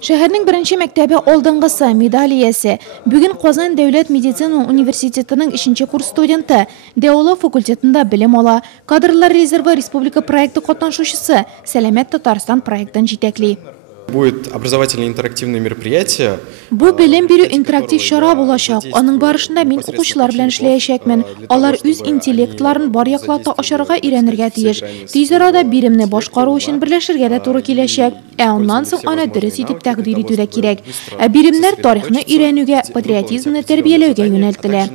Шәһәрнең беренче мәктәбе алдынгысы медаль иясе. Бүген Казан дәүләт медицина университетының 2нче курс студенты Деоло факультетында белем ала. Кадрлар резервы республика проекты катнашучысы Сәламәт Татарстан проектын җитәкли. Будет образовательное интерактивное мероприятие. Бу белем бирү интерактив чара булачак. Аның барышында мин укучылар белән эшләячәкмен. Алар үз интеллектларын бар яклата ашарга өйрәнергә тиеш. Тиз арада биремне башкару өчен берләшергә дә туры киләчәк. Аннан соң аны дөрес итеп тәкъдир итү дә кирәк. Биремнәр тарихны өйрәнүгә, патриотизмны тәрбияләүгә юнәлтелә.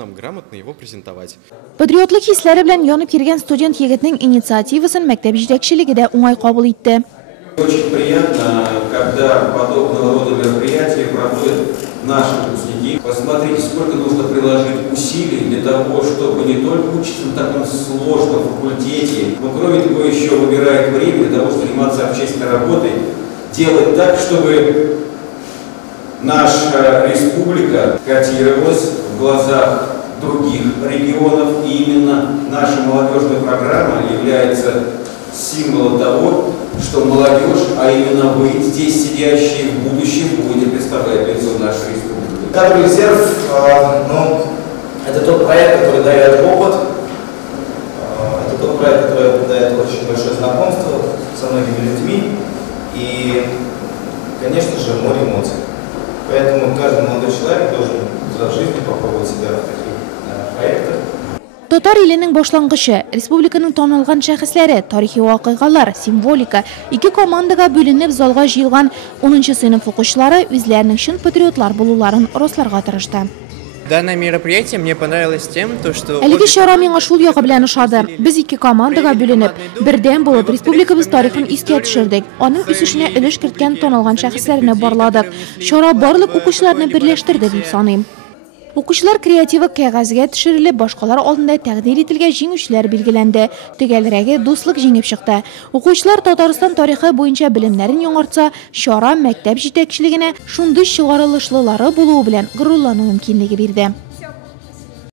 Патриотлык хисләре белән янып кергән студент егетнең инициативасын мәктәп җитәкчелеге дә уңай кабул итте. Очень приятно, когда подобного рода мероприятия проводят наши выпускники. Посмотрите, сколько нужно приложить усилий для того, чтобы не только учиться на таком сложном факультете, но кроме того еще выбирать время для того, чтобы заниматься общественной работой, делать так, чтобы наша республика котировалась в глазах других регионов. И именно наша молодежная программа является символом того, что молодежь, а именно вы, здесь сидящие, в будущем будете представлять лицо нашей республики. Кадровый резерв, это тот проект, который дает опыт, это тот проект, который дает очень большое знакомство со многими людьми и, конечно же, море эмоций. Поэтому каждый молодой человек должен в жизни попробовать себя в таких проектах. Татар иленең башлангычы, республиканың танылган шәхесләре, тарихи вакыйгалар, символика, ике командага бүленеп залга җыелган 10нчы сыйныф укучылары үзләренең чын патриотлар булуларын расларга тырышты. Данное мероприятие мне понравилось тем, что... Әлеге чара миңа шул ягы белән ошады. Без ике командага бүленеп, бердәм булып, республикабыз тарихын искә төшердек. Аның үсешенә өлеш керткән танылган шәхесләрне барладык. Чара барлык укучыларны берләштерде дип саныйм. Укучылар креативы кәгазьгә төшерелеп, башкалар алдында тәкъдир ителгән җиңүчеләр билгеләнде. Төгәлрәге дуслык җиңеп чыкты. Укучылар Татарстан тарихы буенча белемнәрен яңартса, чара мәктәп җитәкчелегенә шундый чыгарылышлылары булуы белән горурлану мөмкинлеге бирде.